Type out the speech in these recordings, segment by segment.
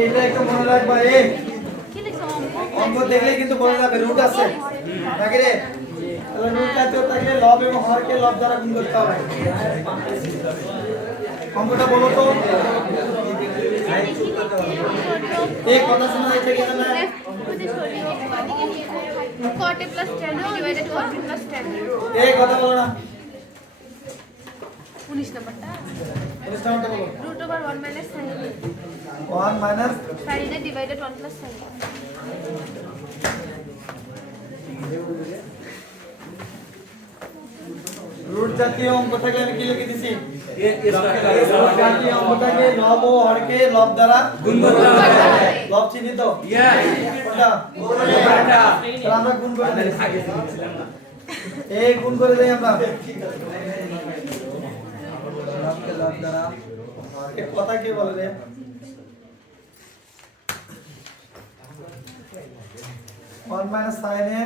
এইটা একটু মনে রাখবা। এই অঙ্ক দেখলে কিন্তু মনে রাখবে রুট আছে নাকি রে? তাহলে রুট জাতীয় থাকলে লব এবং হরকে লব দ্বারা গুণ করতে হবে। অঙ্কটা বলো তো। এই কথা শোনা যাচ্ছে কি না? cot a plus tan divided cot b plus tan। এই কথা বলো না। 19 নাম্বারটা 19 নাম্বারটা বলো। root over 1 minus sin a 1 minus sin a divided 1 plus sin a। Root জাতীয় অঙ্ক থাকলে আমি কি লিখে দিছি? রুট জাতীয় অঙ্কটাকে লব ও হরকে লব দ্বারা গুণ করতে হবে। লব চিহ্নিত? কোনটা? তাহলে আমরা গুণ করে দেই। এই গুণ করে দেই আমরা। লবকে লব দ্বারা এই কথা কি বলে রে? वन माइनस साइन है,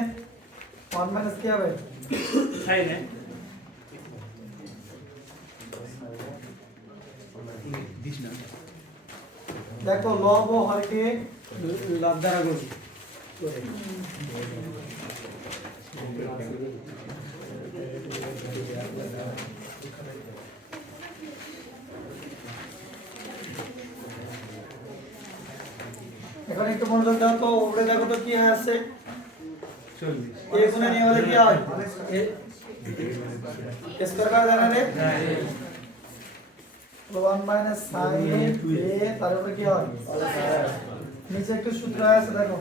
वन माइनस क्या है? साइन है। देखो लॉब और हर के लॉब द्वारा गुण এখন একটু মনোযোগ দাও তো। উপরে দেখো তো কি আছে? 40 এই গুণে নিয়ে হলে কি হয়? স্কয়ার করা জানা রে? 1 মাইনাস sin a তার উপরে কি হয়? নিচে একটু সূত্র আছে দেখো।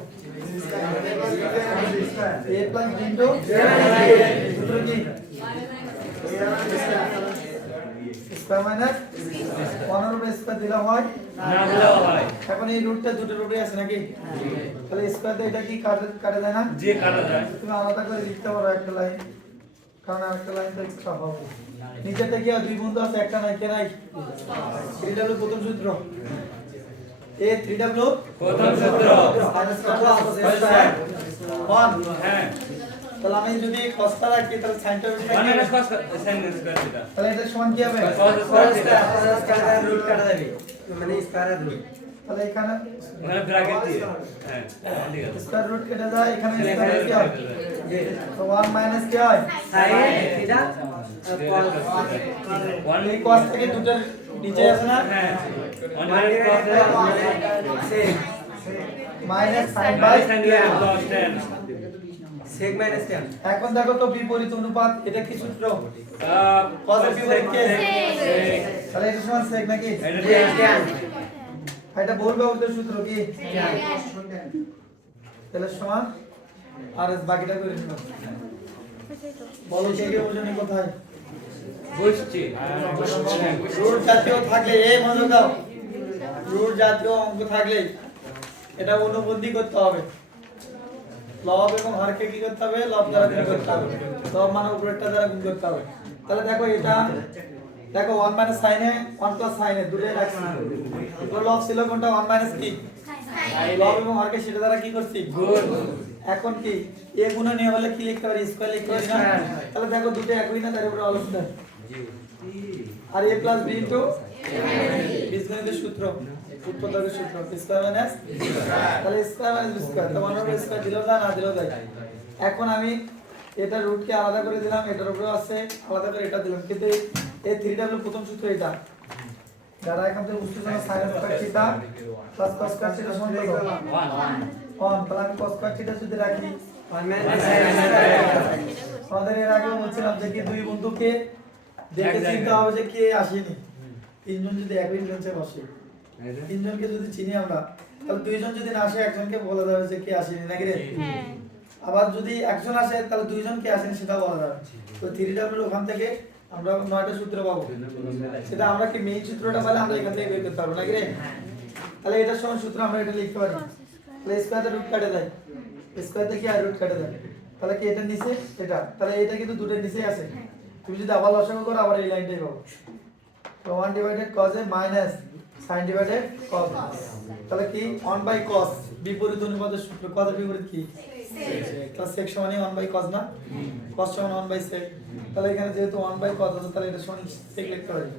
a প্লাস b ইনটু সূত্র কি? স্কয়ার মাইনাস 1 এর উপরে স্কয়ার দিলে হয় না দিলেও হয়। এখন এই রুটটা দুটো রুটে আছে নাকি? তাহলে স্কয়ার দিয়ে এটা কি কাটে যায় না? জি কাটা যায়। তুমি আলাদা করে লিখতে পারো একটা লাইন, কারণ আরেকটা লাইন তো এক্সট্রা হবে। নিচেতে কি দুই বিন্দু আছে, একটা নাই কে নাই? 3w প্রথম সূত্র। এ 3w প্রথম সূত্র মাইনাস কত আছে? স্কয়ার 1। হ্যাঁ। তাহলে আমি যদি cosটা রাখি তাহলে sinটা মানে এটা cos sin স্কয়ার থিটা। তাহলে এটা সমান কি হবে? cos square theta. রুট কাটা যাবে মানে স্কয়ার রুট। তাহলে এখানে ওখানে ব্র্যাকেট দিয়ে হ্যাঁ ঠিক আছে। স্কয়ার রুট কেটে যায়, এখানে স্কয়ার কি হয়? তো 1 মাইনাস কি হয়? sin থিটা এই cos থেকে দুটোর নিচে আছে না? হ্যাঁ 1 minus sin by sin cos tan। sec minus tan। এখন দেখো তো বিপরীত অনুপাত, এটা কি সূত্র? cos এর বিপরীত কি? তাহলে এটা সমান sec নাকি? এটা বহুল ব্যবহৃত সূত্র কি? তাহলে সমান আর বাকিটা করে নিব। বলো কে কে বোঝেনি কোথায়? বুঝছি। রুট জাতীয় থাকলে এই মনোযোগ দাও। রুট জাতীয় অঙ্ক থাকলে এটা অনুবন্ধী করতে হবে। লব এবং হরকে কি করতে হবে? লব দ্বারা গুণ করতে হবে। লব মানে উপরেরটা দ্বারা গুণ করতে হবে। তাহলে দেখো এটা দেখো 1 মাইনাস sin এ 1 প্লাস sin এ দুটোই রাখছি। তো লব ছিল কোনটা? 1 মাইনাস কি? লব এবং হরকে সেটা দ্বারা কি করছি? গুণ। এখন কি এ গুণে নিয়ে হলে কি লিখতে পারি? স্কয়ার লিখতে পারি না? তাহলে দেখো দুটো একই না, তার উপরে অলস দেয়। আর a প্লাস b ইনটু বীজগণিতের সূত্র, উৎপত্তির সূত্র স্কয়ার মাইনাস তাহলে স্কয়ার মাইনাস স্কয়ার, তো মানে উপরে স্কয়ার দিলেও যায় না দিলেও যায়। এখন আমি এটা রুটকে আলাদা করে দিলাম, এটার উপরে আছে আলাদা করে এটা দিলাম, কিন্তু এই 3w প্রথম সূত্র এটা যারা এখান থেকে বুঝতে চান sin square theta plus cos square theta সমান কত? 1। তাহলে আমি cos স্কয়ার থিটা যদি রাখি 1 minus sin। আমাদের এর আগে বলছিলাম যে কি দুই বন্ধুকে দেখে চিনতে হবে যে কে আসেনি। তিনজন যদি একই বেঞ্চে বসে, তিনজনকে যদি চিনি আমরা, তাহলে দুইজন যদি না আসে একজনকে বলা যাবে যে কে আসেনি নাকি রে? হ্যাঁ। আবার যদি একজন আসে তাহলে দুইজন কে আসেনি সেটা বলা যাবে। তো 3w ওখান থেকে আমরা 9টা সূত্র পাবো। সেটা আমরা কি মেইন সূত্রটা বলে আমরা এখান থেকে বের করতে পারবো নাকি রে? তাহলে এটার সমান সূত্র আমরা এটা লিখতে পারি। তাহলে স্কয়ার রুট কাটে দেয়, স্কয়ার থেকে আর রুট কাটে দেয়, তাহলে কি এটা নিচে এটা, তাহলে এটা কিন্তু দুটোর নিচেই আছে। তুমি যদি আবার লসাগু করো আবার এই লাইনটাই পাবো। তো 1 divided cos a minus sin divided cos। তাহলে কি 1 বাই cos বিপরীত অনুপাতের সূত্র, cos এর বিপরীত কি? তাহলে sec সমানই 1 বাই cos না cos সমান 1 বাই sec তাহলে এখানে যেহেতু 1 বাই cos আছে তাহলে এটা সমান sec লিখতে পারি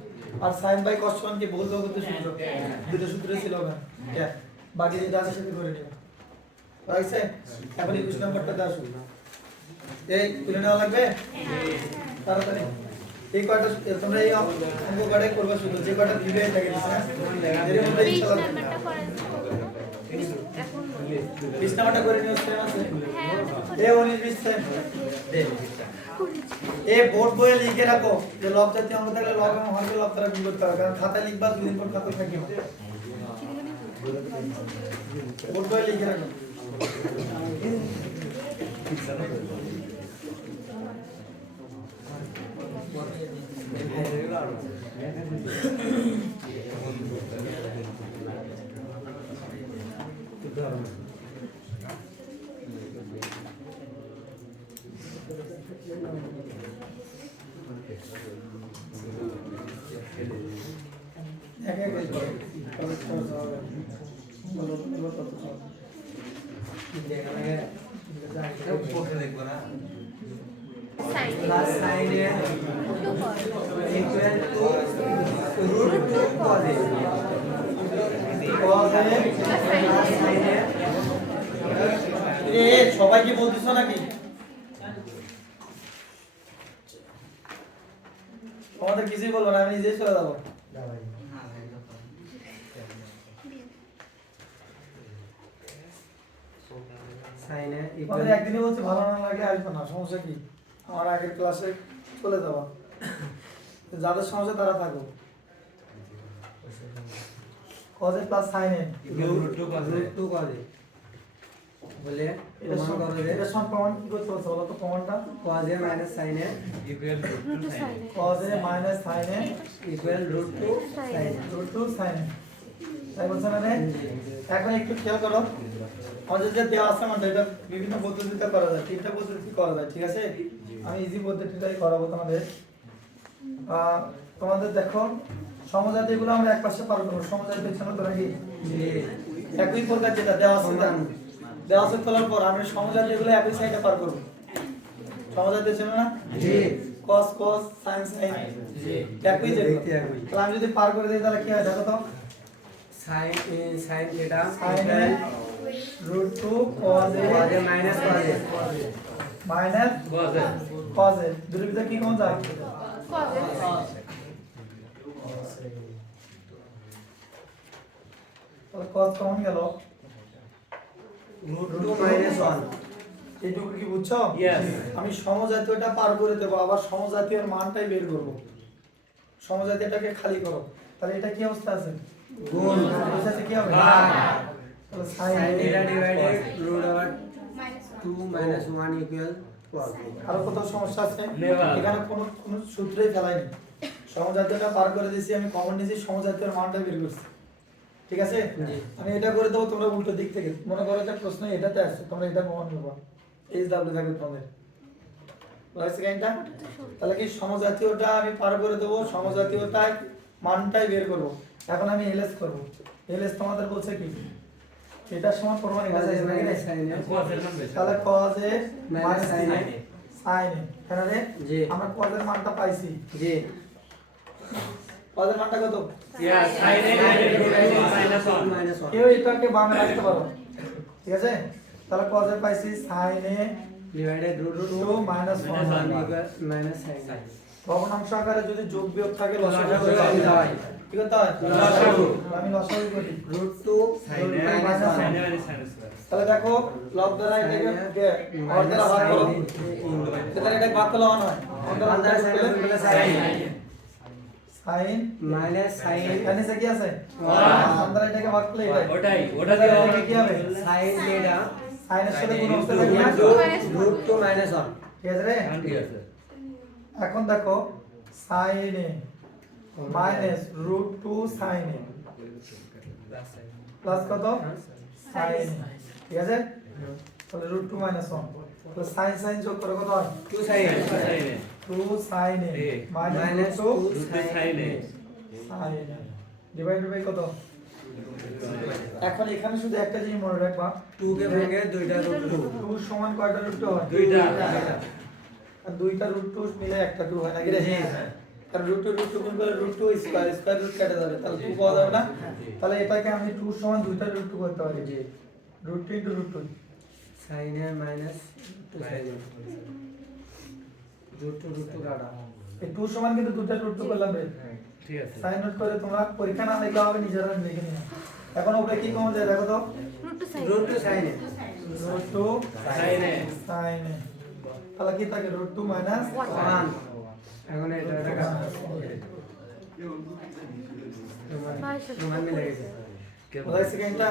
আর sin বাই cos সমান কি বহুল বহুপদী সূত্র দুটো সূত্র ছিল ওখানে ঠিক বাকি যেটা আছে সেটা করে নিব রাইছে এখন 21 নাম্বারটা দাও এই তুলে নেওয়া লাগবে তাড়াতাড়ি এই কয়টা তোমরা এই অঙ্ক কয়টা করবে শুধু যে কয়টা দিবে থাকে না এর মধ্যে 20 ইনশাআল্লাহ নাম্বারটা করেন এখন 20 নাম্বারটা করে নিও সেম আছে হ্যাঁ এ 19 20 সেম এ বোর্ড বইয়ে লিখে রাখো যে লব জাতীয় অঙ্ক থাকলে লব এবং হরকে লব দ্বারা গুণ করতে হবে কারণ খাতায় লিখবা দুদিন পর খাতা থাকি বোর্ড বইয়ে লিখে রাখো এক এক করে কলেজ করতে হবে বলো বলো কত সব sin plus sin A 2 cos equal to root 2 cos A cos sin A এ সবাই কি বলতিছ নাকি তোমাদের কিছুই বলবো না আমি নিজেই চলে যাবো sin এ তোমাদের ইকুয়াল একদিনই বলছি ভালো না লাগে আসবে না সমস্যা কি আমার আগের ক্লাসে চলে যাওয়া যাদের সমস্যা তারা থাকো cos প্লাস sin এ রুট 2 cos এ বলে এটা প্রমাণ করো যে এটা সব প্রমাণ কি করতে হচ্ছে বলো তো প্রমাণটা cos A minus sin A equal root two 2 sin cos a minus sin a equal root 2 sin A root 2 sin a তাই বলছে মানে এখন একটু খেয়াল করো আমাদের যে দেওয়া আছে আমাদের এটা বিভিন্ন পদ্ধতিতে করা যায় তিনটা পদ্ধতি করা যায় ঠিক আছে আমি ইজি পদ্ধতিটাই করাবো তোমাদের তোমাদের দেখো সমজাতিগুলো আমরা এক পাশে পার করবো সমজাতি পেছনে তো নাকি একই প্রকার যেটা দেওয়া আছে দেওয়া আছে তোলার পর আমরা সমজাতিগুলো একই সাইডে পার করবো সমজাতি ছিল না জি cos cos sin sin একই যেগুলো একই। তাহলে আমি যদি পার করে দিই তাহলে কি হয় দেখো তো sin এটা sin a root 2 cos a cos A minus cos A minus cos a cos a দুটোর ভিতরে কি কমন যায় cos তাহলে cos কমন গেল রুট 2 মাইনাস 1 এইটুকু কি বুঝছো Yes. আমি সমজাতীয়টা পার করে দেবো আবার সমজাতীয়র মানটাই বের করব সমজাতীয়টাকে খালি করো তাহলে এটা কি অবস্থা আছে গুণ বুঝাতে কি হবে ভাগ। তাহলে sin sin এটা divided root over minus 2 minus 1 equal cos আরো কোথাও সমস্যা আছে Never. এখানে কোনো সূত্রই ফেলাইনি সমজাতীয়টা পার করে দিয়েছি আমি কমন নিয়েছি সমজাতীয়র মানটা বের করছি ঠিক আছে জি। আমি এটা করে দেবো তোমরা উল্টো দিক থেকে মনে করো যে প্রশ্ন এটাতে আসছে তোমরা এটা কমন নেবা এইচ ডাব্লিউ থাকবে তোমাদের বুঝাইছে কাইন্ডটা তাহলে কি সমজাতীয়টা আমি পার করে দেবো সমজাতীয়টার মানটাই বের করব এখন আমি এলএস করব এলএস তোমাদের বলছে কি এটার সমান প্রমাণ এখানে আছে নাকি রে? sin এ cos এর মান বেশি তাহলে cos a Minus minus sin sin a। a কেন রে জি আমরা cos এর মানটা পাইছি জি cos এর মানটা কত ইয়া sin a মাইনাস 1 মাইনাস 1 কেউ এটাকে বামে রাখতে পারো ঠিক আছে তাহলে cos এর পাইছি sin a divided root 2 minus 1 equal minus sin ভগ্নাংশ আকারে যদি যোগ বিয়োগ থাকে লসাগু লসাগু করতে করতে হয় হয়। কি করতে হয় লসাগু। আমি লসাগু করি root 2 sin a minus sin 1 a sin square তাহলে দেখো লব দ্বারা এটাকে হর দ্বারা ভাগ করো তাহলে এটা ভাগ করলে 1 হয় হর দ্বারা ভাগ করলে sin মাইনাস sin এখানে সে কি আছে One. হর দ্বারা এটাকে ভাগ করলে এটা ওটাই ওটা তাহলে দিয়ে এটাকে কি হবে sin এটা sin এর সাথে গুণ অবস্থা থাকবে না? রুট 2 মাইনাস 1 ঠিক আছে রে ঠিক আছে এখন দেখো sin a minus root 2 sin a plus কত sin a ঠিক আছে তাহলে রুট 2 মাইনাস 1 তাহলে sin sin যোগ করে কত হয় 2 sin sin a 2 sin a minus minus 2 2 root sin a sin a divided by কত এখন এখানে শুধু একটা জিনিস মনে রাখবা, 2 কে ভেঙে দুইটা রুট 2 2 সমান কয়টা রুট 2 হয়? দুইটা। আর দুইটা রুট 2 মিলে একটা 2 হয় নাকি রে? কারণ রুট 2 গুণ করলে রুট 2 স্কয়ার রুট কেটে যাবে, তাহলে 2 পাওয়া যাবে না। তাহলে এটাকে আমি 2 সমান দুইটা রুট 2 করতে পারি, যে রুট 2 ইনটু রুট 2 sin এর মাইনাস sin রুট 2 কাটা এই 2 সমান কিন্তু দুইটা রুট 2 করলাম রে। ঠিক আছে সাইন নোট করে তোমরা পরীক্ষা না লিখলে হবে, নিজেরা লিখে নিও। এখন ওটা কি কমন যায় দেখো তো, root 2 sin sin এ রুট 2 সাইন এ সাইন এ, তাহলে কি থাকে রুট 2 মাইনাস 1 এখন এটা কাটা তোমার মিলে গেছে কোথায় সেকেন্ডটা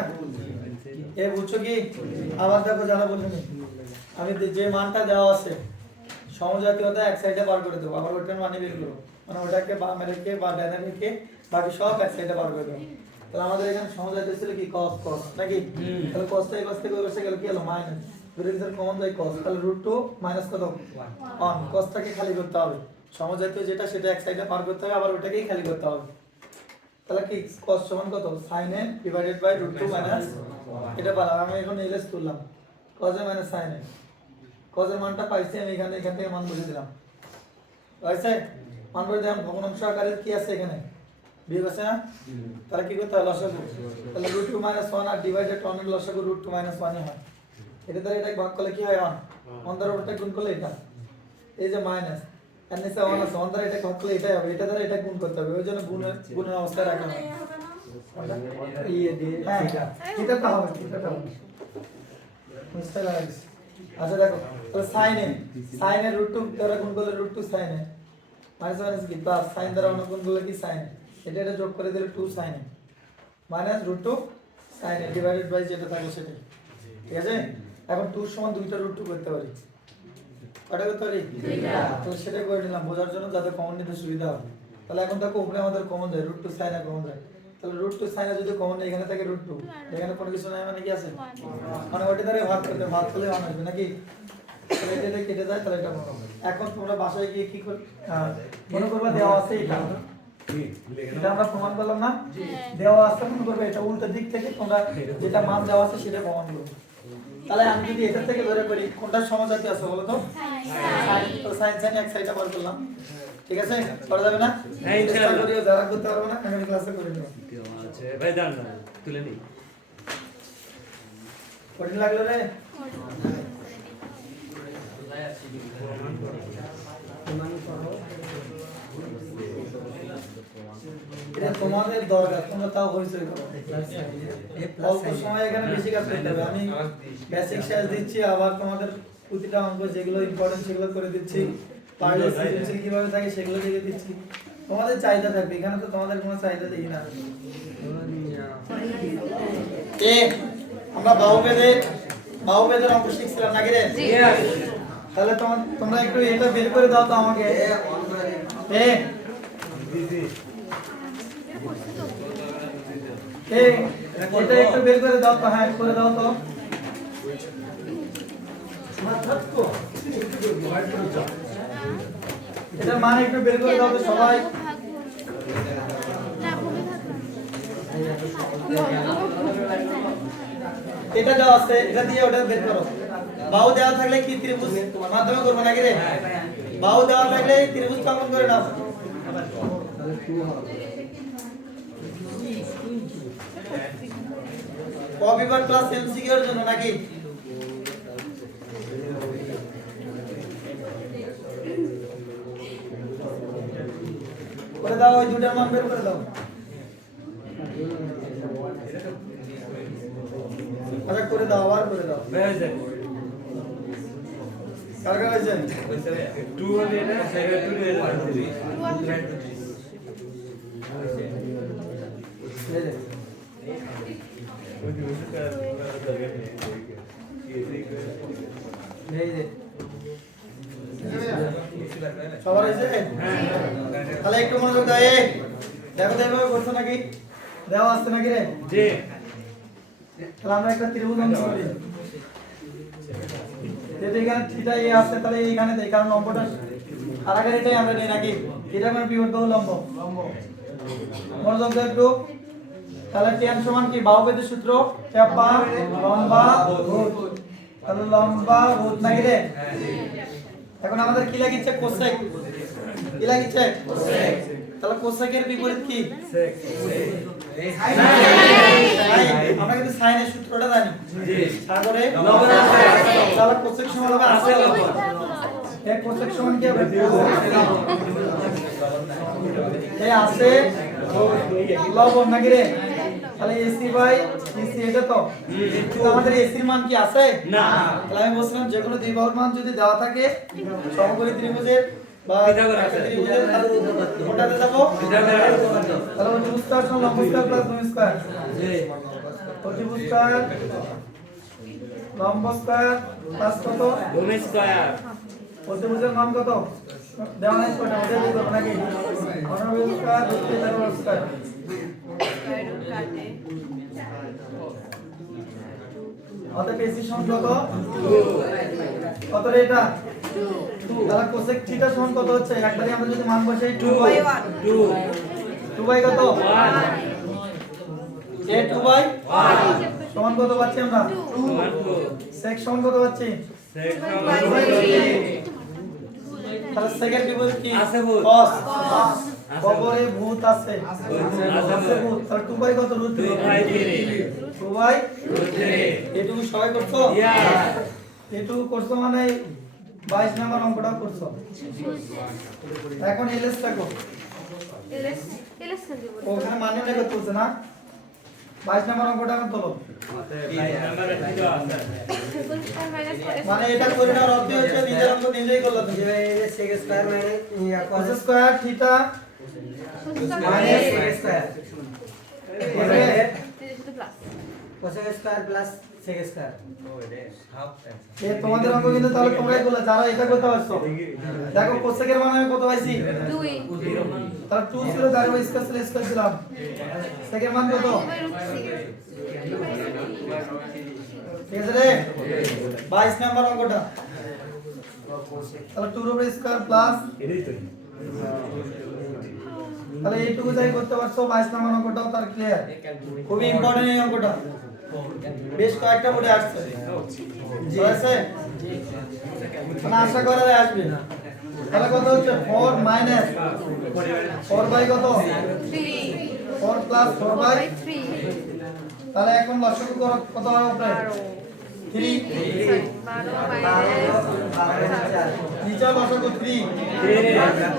এ বুঝছো কি? আবার দেখো যারা বললেন, আমি যে মানটা দেওয়া আছে সমজাতীয়তা এক সাইডে বার করে দেবো, আবার ওটার মানে বের করবো, মানে ওটাকে বামে রেখে বা ডানে রেখে বাকি সব এক সাইডে বার করে দেবো। তাহলে আমাদের এখানে সমজাতীয় ছিল কি cos cos নাকি? তাহলে cos থেকে cos থেকে ওই পাশে গেল কি হলো মাইনাস, দুটো কিছু কমন যায় cos, তাহলে রুট 2 মাইনাস কত 1, cosটাকে খালি করতে হবে, সমজাতীয় যেটা সেটা এক সাইডে বার করতে হবে, আবার ওটাকেই খালি করতে হবে। তাহলে কি cos সমান কত sin a divided by root 2 minus, এটা পারলাম আমি, এখন এলএস তুললাম cos a minus sin a, cos এর মানটা পাইছি আমি এখান থেকে মান বসিয়ে দিলাম, পাইছে মান বসিয়ে দিলাম। ভগ্নাংশ আকারে কি আছে এখানে বিয়োগ আছে না, তাহলে কি করতে হয় লসাগু, তাহলে রুট 2 মাইনাস 1 আর ডিভাইডেড 1 এর লসাগু রুট 2 মাইনাস 1 হয়, এটা দ্বারা এটাকে ভাগ করলে কি হয় 1, 1 দ্বারা ওটা গুণ করলে এটা, এই যে মাইনাস এর নিচে 1 আছে, 1 দ্বারা এটা ভাগ করলে এটাই হবে, এটা দ্বারা এটা গুণ করতে হবে, ওই জন্য গুণের অবস্থায় রাখা হয়। হ্যাঁ এটা তো হবে, এটা তো হবে বুঝতে পারছিস? আচ্ছা দেখো তাহলে sin a রুট 2 দ্বারা গুণ করলে root 2 sin a minus minus কি প্লাস, sin দ্বারা গুণ করলে কি sin a, এটা যোগ করে দিলে 2 sin a minus root 2 sin a divided by যেটা থাকে সেটাই, ঠিক আছে? এখন 2 সমান দুইটা রুট 2 করতে পারি, কয়টা করতে পারি? দুইটা। তো সেটাই করে নিলাম বোঝার জন্য, যাতে কমন নিতে সুবিধা হয়। তাহলে এখন দেখো উপরে আমাদের কমন যায় রুট 2 sin a কমন যায়, তাহলে রুট 2 sin a যদি কমন নেই, এখানে থাকে রুট 2, এখানে কোনো কিছু নাই মানে কি আছে, মানে ওইটা দ্বারা ভাগ করতে, ভাগ করলে 1 আসবে নাকি? তাহলে এটা কেটে যায়, তাহলে এটা বড় হবে। এখন তোমরা বাসায় গিয়ে কি করবে, মনে করবে দেওয়া আছে এটা, এটা আমরা প্রমাণ করলাম না, দেওয়া আছে মনে করবে এটা উল্টো দিক থেকে তোমরা যেটা মান দেওয়া আছে সেটা প্রমাণ করবে। তাহলে আমি যদি এটা থেকে ধরে করি কোনটা সমজাতীয় আছে বলো তো, সাইন সাইন এক সাইডে বার করলাম, ঠিক আছে? করা যাবে না? হ্যাঁ ইনশাআল্লাহ চেষ্টা করিও, যারা করতে পারবে না আগামী ক্লাসে করে নেব। আচ্ছা ভাই দাঁড়ান না তুলে নি কঠিন লাগলো রে? এটা তোমাদের দরকার, তোমরা তাও হইচই করো, অল্প সময় এখানে বেশি কাজ করতে হবে। আমি বেসিক শেষ দিচ্ছি, আবার তোমাদের প্রতিটা অঙ্ক যেগুলো ইম্পর্টেন্ট সেগুলো করে দিচ্ছি, পারলে সৃজনশীল কিভাবে থাকে সেগুলো দেখে দিচ্ছি। তোমাদের চাহিদা থাকবে, এখানে তো তোমাদের কোনো চাহিদা দেখি না। আমরা বাহুবেদের অঙ্ক শিখছিলাম নাকি রে? তাহলে তোমরা একটু এটা বের করে দাও তো আমাকে, এটা একটু বের করে দাও তো, হ্যাঁ করে দাও তো। এটার মান একটু বের করে দাও তো সবাই। এটা দেওয়া আছে, এটা দিয়ে ওটা বের করো। বাহু দেওয়া থাকলে কি ত্রিভুজ মাধ্যমে করবে নাকি রে? বাহু দেওয়া থাকলে ত্রিভুজ অঙ্কন করে নাও। কবিবার ক্লাস এমসিকিউ এর জন্য নাকি? করে দাও, ওই দুটার মান বের করে দাও। আচ্ছা করে দাও, আবার করে দাও। কার কার হয়েছে? 2 হলে না 7 2 হলে সবার হয়েছে? তাহলে একটু মনোযোগ দাও। দেখো তো এভাবে করছো নাকি? দেওয়া আসছে নাকি রে? জি। তাহলে আমরা একটা ত্রিভুজ অঙ্কন করি। যেহেতু এখানে থিটা এ আছে, তাহলে এইখানে দেই, কারণ লম্বটা আর আগের এটাই আমরা নেই নাকি? এটা মানে পিভট বাহু লম্ব। মনোযোগ দাও একটু। তাহলে tan সমান কি বাহুবেদের সূত্র চাপা লম্বা ভূত, তাহলে লম্বা ভূত নাকি রে? এখন আমাদের কি লাগিচ্ছে কোসেক, কি লাগিচ্ছে কোসেক, তাহলে কোসেকের বিপরীত কি সেক সাইন। আমরা কিন্তু সাইনের সূত্রটা জানি জি সাগরে লবণ আছে। তাহলে কোসেক সমান হবে আছে লবণ, এই কোসেক সমান কি হবে এই আছে লবণ নাকি রে? তাহলে এসি বাই এসি এটা তো কিন্তু আমাদের এসির মান কি আছে না। তাহলে আমি বলছিলাম যে কোনো দুই বাহুর মান যদি দেওয়া থাকে সমকোণী ত্রিভুজের বা পিথাগোরাস আছে। ত্রিভুজের তাহলে কোনটাতে যাব তাহলে অতিভুজ স্কয়ার সমান লম্ব স্কয়ার প্লাস ভূমি স্কয়ার, অতিভুজ স্কয়ার লম্ব স্কয়ার প্লাস কত ভূমি স্কয়ার অতিভুজের মান কত দেওয়া নাই কোটা ওটা দিয়ে দেব নাকি অনভুজ স্কয়ার অতিভুজ স্কয়ার অতএব এসি সমান কত কত রে এটা তাহলে কোসেক থিটা সমান কত হচ্ছে একবারে আমরা যদি মান বসাই 2 বাই 2 2 বাই কত 1 a 2 বাই 1 সমান কত পাচ্ছি আমরা 1 সেক সমান কত পাচ্ছি সেক তাহলে সেকের বিপরীত কি আছে ভূত। cos আছে কবরে ভূত আছে আছে ভূত তাহলে 2 বাই কত √3 2 বাই 2 বাই 3 এটুকু সবাই করছো ইয়া এটুকু করছো মানে 22 নম্বর অঙ্কটা করছো এখন এলএস টাকো এলএস দিব ওখানে মানে লেখা তুলছে না 22 নম্বর অঙ্কটা এখন তোলো নাম্বার কি আছে স্কয়ার মাইনাস মানে এটা করে নেওয়ার অর্থ হচ্ছে নিজের অঙ্ক নিজেই করলে তুমি sec square minus cos square theta minus sec square plus cosec square plus sec square এ তোমাদের অঙ্ক কিন্তু তাহলে তোমরাই করলে যারা এটা করতে পারছো দেখো কোসেকের মান আমি কত পাইছি 2 তাহলে 2 ছিল তার উপর স্কয়ার ছিল স্কয়ার দিলাম সেকের মান কত ঠিক আছে রে 22 নাম্বার অঙ্কটা তাহলে 2 এর উপর স্কয়ার প্লাস এটাই তো তাহলে এইটুকু যাই করতে পারছো 22 নাম্বার অঙ্কটাও তার ক্লিয়ার খুবই ইম্পর্টেন্ট এই অঙ্কটা বেশ কয়েকটা বোর্ডে আসছে জি আছে মানে আশা করা যায় আসবে তাহলে কত হচ্ছে 4 মাইনাস 4 বাই কত 3 4 প্লাস 4 বাই 3 তাহলে এখন লসাগু করো কত হয় উপরে 3 12 মাইনাস নিচে লসাগু 3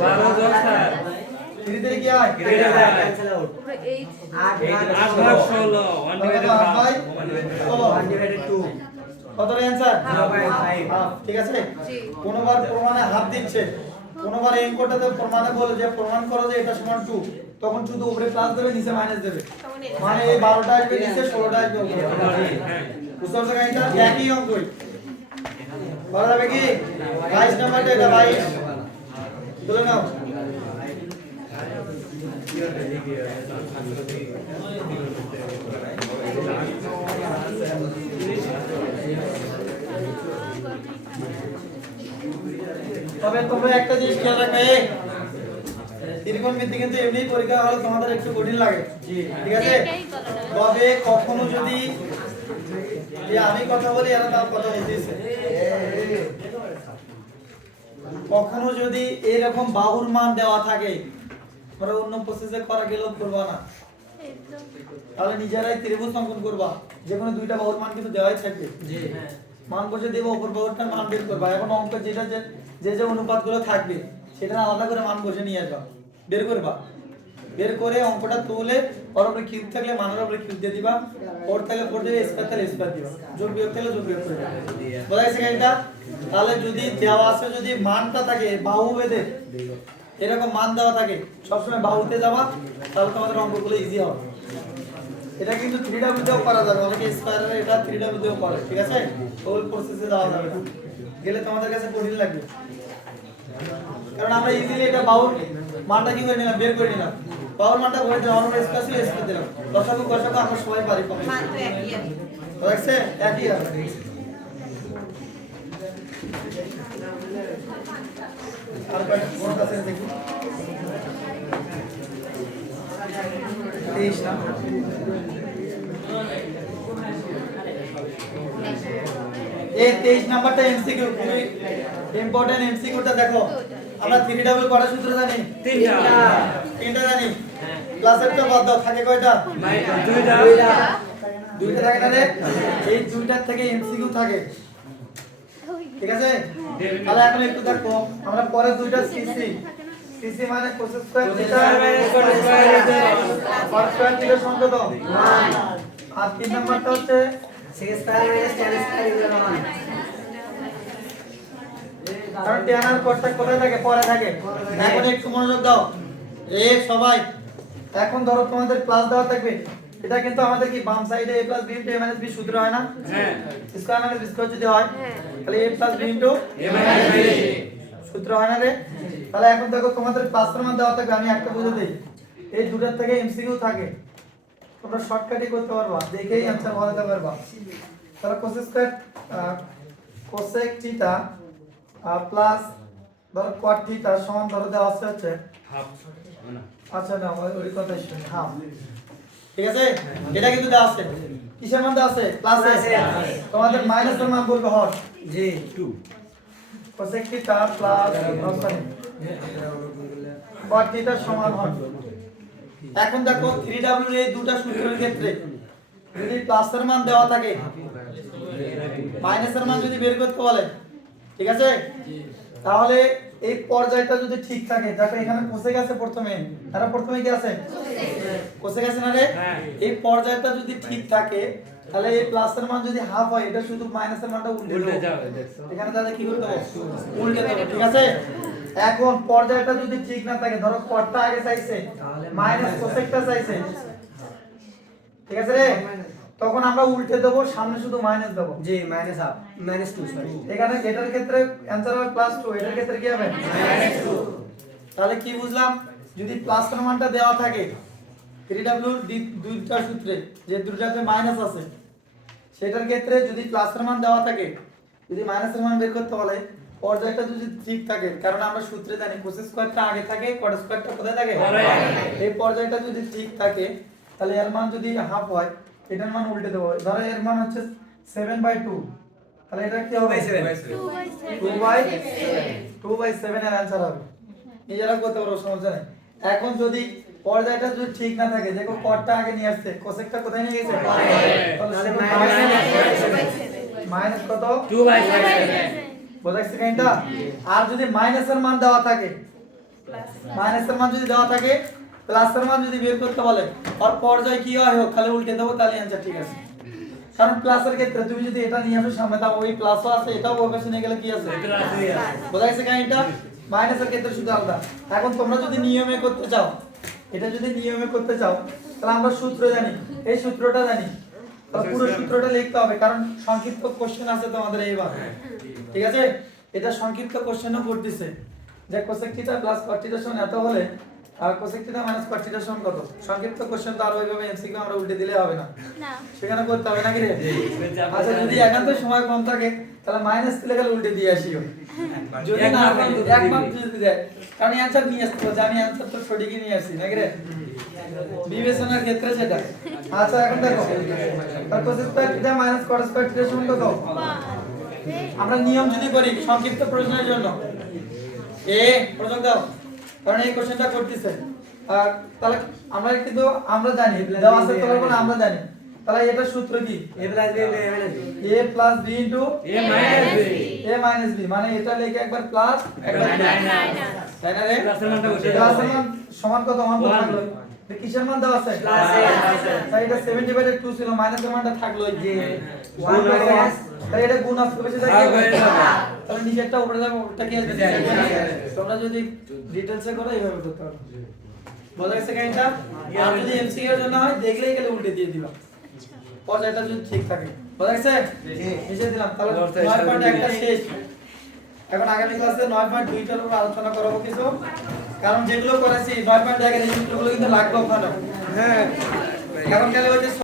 12 10 3 থেকে কি হয় cancel out 8 8 ভাগ 16 1 তাহলে ডিভাইডেড 8 বাই 1 divided 2 কত এর অ্যানসার half by 5 হাফ ঠিক আছে জি কোনবার প্রমাণে হাফ দিচ্ছে কোনবার এই অঙ্কটাতে প্রমাণে বলে যে প্রমাণ করো যে এটা সমান 2 তখন শুধু উপরে প্লাস দেবে নিচে মাইনাস দেবে মানে এই 12টা আসবে নিচে 16টা আসবে উপরে বুঝতে পারছো গাইটা একই অঙ্কই বলা যাবে কি 22 নাম্বারটা এটা 22 তুলে নাও তবে তোমরা একটা জিনিস খেয়াল রাখবে ত্রিকোণমিতি কিন্তু এমনি পরীক্ষা হলে তোমাদের একটু কঠিন লাগে ঠিক আছে তবে কখনো যদি যে আমি কথা বলি এরা তার কথা বলতেছে কখনো যদি এরকম বাহুর মান দেওয়া থাকে তোমরা অন্য প্রসেসে করা গেলেও করবা না তাহলে নিজেরাই ত্রিভুজ অঙ্কন করবা যে কোনো দুইটা বাহুর মান কিন্তু দেওয়াই থাকবে জি মান বসে দেব উপর বাহুটার মান বের করবা এখন অঙ্ক যেটা যে অনুপাতগুলো থাকবে সেটা আলাদা করে মান বসে নিয়ে আসবা বের করবা বের করে অঙ্কটা তুলে ওর উপরে কিউব থাকলে মানের উপরে কিউব দিয়ে দিবা ওর থাকলে ফোর দেবে স্কয়ার থাকলে স্কয়ার দিবা যোগ বিয়োগ থাকলে যোগ বিয়োগ করে দিবা বোঝা গেছে এটা তাহলে যদি দেওয়া আছে যদি মানটা থাকে বাহু ভেদে এরকম মান দেওয়া থাকে সবসময় বাহুতে যাবা তাহলে তোমাদের অঙ্কগুলো ইজি হবে এটা কিন্তু 3W দিয়েও করা যাবে অনেকে স্কয়ারের এটা 3W দিয়েও করে ঠিক আছে ওই প্রসেসে যাওয়া যাবে না গেলে তোমাদের কাছে কঠিন লাগবে কারণ আমরা ইজিলি এটা বাহুর মানটা কি করে নিলাম বের করে নিলাম বাহুর মানটা করে দিলাম আমরা স্কয়ার ছিল স্কয়ার দিলাম লসাগু গসাগু আমরা সবাই পারি কম মান তো একই আছে রাখছে একই আছে আর কোন কাছে দেখি 23 না 23 নাম্বারটা এমসিকিউ, খুবই ইম্পর্টেন্ট এমসিকিউটা দেখো। আমরা 3W কটা সূত্র জানি? তিনটা জানি। ক্লাসের তো বাদ দাও, থাকে কয়টা? দুইটা থাকে না রে? এই দুইটার থেকে এমসিকিউ থাকে, ঠিক আছে? তাহলে এখন একটু দেখো, আমরা পরে দুইটা সিসি মানে cos square theta cos square theta সমান কত? 1। আর 3 নাম্বারটা হচ্ছে sec square minus tan square equal 1। কারণ tan আর cos টা কোথায় থাকে? পরে থাকে। এখন একটু মনোযোগ দাও রে সবাই। এখন ধরো তোমাদের ক্লাস দেওয়া থাকবে, এটা কিন্তু আমাদের কি বাম সাইডে a + b * a - b সূত্র হয় না? হ্যাঁ স্কয়ার মাইনাস b স্কয়ার যদি হয় তাহলে a + b * a - b সূত্র হয় না রে? তাহলে এখন দেখো তোমাদের ক্লাসের মান দেওয়া থাকবে, আমি একটা বুঝে দেই। এই দুটার থেকে এমসিকিউ থাকে, তোমরা শর্টকাটই করতে পারবা, দেখেই आंसर বলাতে পারবা। তাহলে cos square cosec theta plus ধরো cot থিটা সমান ধরো দেওয়া আছে হচ্ছে হাফ না আচ্ছা না ওই কথাই শুনি হাফ, ঠিক আছে? এটা কিন্তু দেওয়া আছে, কিসের মান দেওয়া আছে? প্লাসে। তোমাদের মাইনাসের মান বলবে হর জি 2 cosec theta plus cot theta সমান হর। এখন দেখো 3W এর এই দুটো সূত্রের ক্ষেত্রে যদি প্লাসের মান দেওয়া থাকে, মাইনাসের মান যদি বের করতে বলে, ঠিক আছে? তাহলে এই পর্যায়টা যদি ঠিক থাকে, দেখো এখানে কোসেক আছে প্রথমে, তারা প্রথমে কি আছে? কোসেক আছে না রে? হ্যাঁ। এই পর্যায়টা যদি ঠিক থাকে তাহলে এই প্লাসের মান যদি হাফ হয়, এটা শুধু মাইনাসের মানটা উল্টে উল্টে দেবো। যাবে দেখছো এখানে তাহলে কি করতে হবে? উল্টে দেবো, ঠিক আছে? এখন পর্যায়টা যদি ঠিক না থাকে, ধরো কটটা আগে চাইছে মাইনাস কোসেকটা চাইছে, ঠিক আছে রে? তখন আমরা উল্টে দেবো, সামনে শুধু মাইনাস দেবো। জি মাইনাস হাফ মাইনাস 2 সরি এখানে এটার ক্ষেত্রে অ্যানসার হবে +2, এটার ক্ষেত্রে কি হবে? -2। তাহলে কি বুঝলাম? যদি প্লাসের মানটা দেওয়া থাকে 3W দুইটা সূত্রে যে দুইটাতে মাইনাস আছে, সেটার ক্ষেত্রে যদি প্লাসের মান দেওয়া থাকে, যদি মাইনাসের মান বের করতে বলে, পর্যায়টা যদি ঠিক থাকে, কারণ আমরা সূত্রে জানি cos স্কয়ারটা আগে থাকে, cot স্কয়ারটা কোথায় থাকে? পরে। এই পর্যায়টা যদি ঠিক থাকে তাহলে এর মান যদি হাফ হয়, এটার মান উল্টে দেবো। ধরো এর মান হচ্ছে 7/2, তাহলে এটা কি হবে? 2/7 এর आंसर হবে। নিজেরা করতে পারো, সমস্যা নেই। এখন যদি পর্যায়টা যদি ঠিক না থাকে, দেখো কটটা আগে নিয়ে আসছে, কোসেকটা কোথায় নিয়ে গেছে? তাহলে মাইনাস কত? 2/7 বোঝাচ্ছে কাইন্ডা? আর যদি মাইনাসের মান দেওয়া থাকে, মাইনাসের মান যদি দেওয়া থাকে, প্লাসের মান যদি বের করতে বলে, আর পর্যায় কি হয় হোক, খালি উল্টে দেবো, তাহলে आंसर ঠিক আছে। কারণ প্লাসের ক্ষেত্রে তুমি যদি এটা নিয়ে আসো সামনে, তাও ওই প্লাসও আছে, এটাও ওই পাশে নিয়ে গেলে কি আছে? বোঝাচ্ছে কাইন্ডা? মাইনাসের ক্ষেত্রে শুধু আলাদা। এখন তোমরা যদি নিয়মে করতে চাও, এটা যদি নিয়মে করতে চাও, তাহলে আমরা সূত্র জানি, এই সূত্রটা জানি, তাহলে পুরো সূত্রটা লিখতে হবে, কারণ সংক্ষিপ্ত কোশ্চেন আছে তোমাদের এইবার, ঠিক আছে? এটা সংক্ষিপ্ত কোশ্চেনও করতেছে যে cosec theta plus cot theta সমান এত হলে আর cosec theta minus cot theta সমান কত। সংক্ষিপ্ত কোশ্চেন তো আর ওইভাবে এমসিকিউ আমরা উল্টে দিলে হবে না, সেখানে করতে হবে নাকি রে? আচ্ছা যদি একান্ত সময় কম থাকে তাহলে মাইনাস দিলে গেলে উল্টে দিয়ে আসিও, যদি না এক মাত্র যদি দেয়, কারণ অ্যানসার নিয়ে আসতে হবে, আমি অ্যানসার তো সঠিকই নিয়ে আসছি নাকি রে? বিবেচনার ক্ষেত্রে সেটা। আচ্ছা এখন দেখো, cos square theta minus cot square theta সমান কত? আমরা নিয়ম যদি করি সংক্ষিপ্ত প্রশ্নের জন্য, প্রশ্ন দাও, কারণ এই কোশ্চেনটা করতেছে, আর তাহলে আমরা কিন্তু আমরা জানি দেওয়া আছে, তাহলে কোন আমরা জানি, তাহলে এটা সূত্র কি? a + b * a + b * a - b, মানে এটা লিখে একবার প্লাস একবার মাইনাস, তাই না রে? প্লাসের মানটা বসে দাও। প্লাসের মান সমান কত? মান তো থাকলো, এটা কিসের মান দেওয়া আছে? তাই এটা 7/2 ছিল, মাইনাসের মানটা থাকলো এই যে 1/s, তাই এটা গুণ আসবে, বেশি থাকে তাহলে নিচেরটা উপরে যাবে, ওটা কি আসবে? তোমরা যদি ডিটেইলসে করো এইভাবে করতে পারো, বোঝা গেছে কাইন্ডা? আর যদি এমসিকিউ এর জন্য হয়, দেখলেই গেলে উল্টে দিয়ে দিবা, পর্যায়টা যদি ঠিক থাকে, বোঝা গেছে? নিচে দিলাম, তাহলে 9.1টা শেষ। এখন আগামী ক্লাসে 9.2টার উপর আলোচনা করব কিছু, কারণ যেগুলো করেছি 9.1 এর এই সূত্রগুলো কিন্তু লাগবে ওখানে। হ্যাঁ, এখন গেলে ওই যে